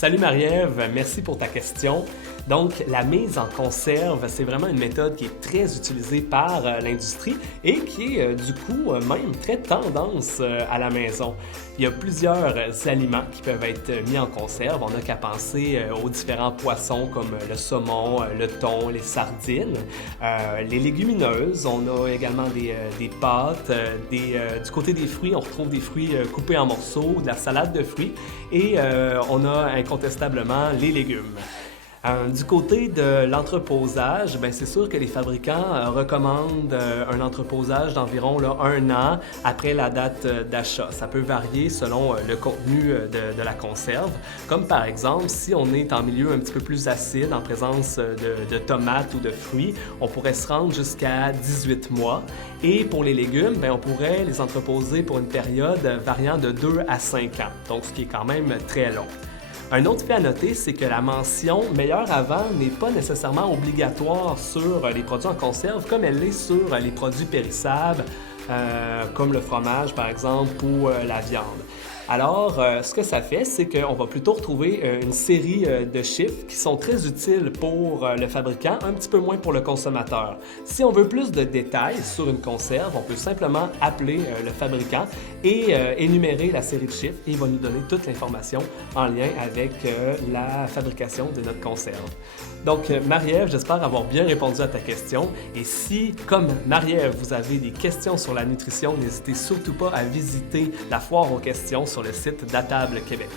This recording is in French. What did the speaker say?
Salut Marie-Ève, merci pour ta question. Donc, la mise en conserve, c'est vraiment une méthode qui est très utilisée par l'industrie et qui est du coup même très tendance à la maison. Il y a plusieurs aliments qui peuvent être mis en conserve. On n'a qu'à penser aux différents poissons comme le saumon, le thon, les sardines, les légumineuses. On a également des pâtes. Du côté des fruits, on retrouve des fruits coupés en morceaux, de la salade de fruits et on a incontestablement les légumes. Du côté de l'entreposage, c'est sûr que les fabricants recommandent un entreposage d'environ 1 an après la date d'achat. Ça peut varier selon le contenu de la conserve, comme par exemple si on est en milieu un petit peu plus acide, en présence de tomates ou de fruits, on pourrait se rendre jusqu'à 18 mois. Et pour les légumes, on pourrait les entreposer pour une période variant de 2 à 5 ans, donc ce qui est quand même très long. Un autre fait à noter, c'est que la mention « meilleur avant » n'est pas nécessairement obligatoire sur les produits en conserve comme elle l'est sur les produits périssables, comme le fromage par exemple ou la viande. Alors, ce que ça fait, c'est qu'on va plutôt retrouver une série de chiffres qui sont très utiles pour le fabricant, un petit peu moins pour le consommateur. Si on veut plus de détails sur une conserve, on peut simplement appeler le fabricant et énumérer la série de chiffres et il va nous donner toute l'information en lien avec la fabrication de notre conserve. Donc, Marie-Ève, j'espère avoir bien répondu à ta question. Et si, comme Marie-Ève, vous avez des questions sur la nutrition, n'hésitez surtout pas à visiter la foire aux questions sur le site d'Atable Québec.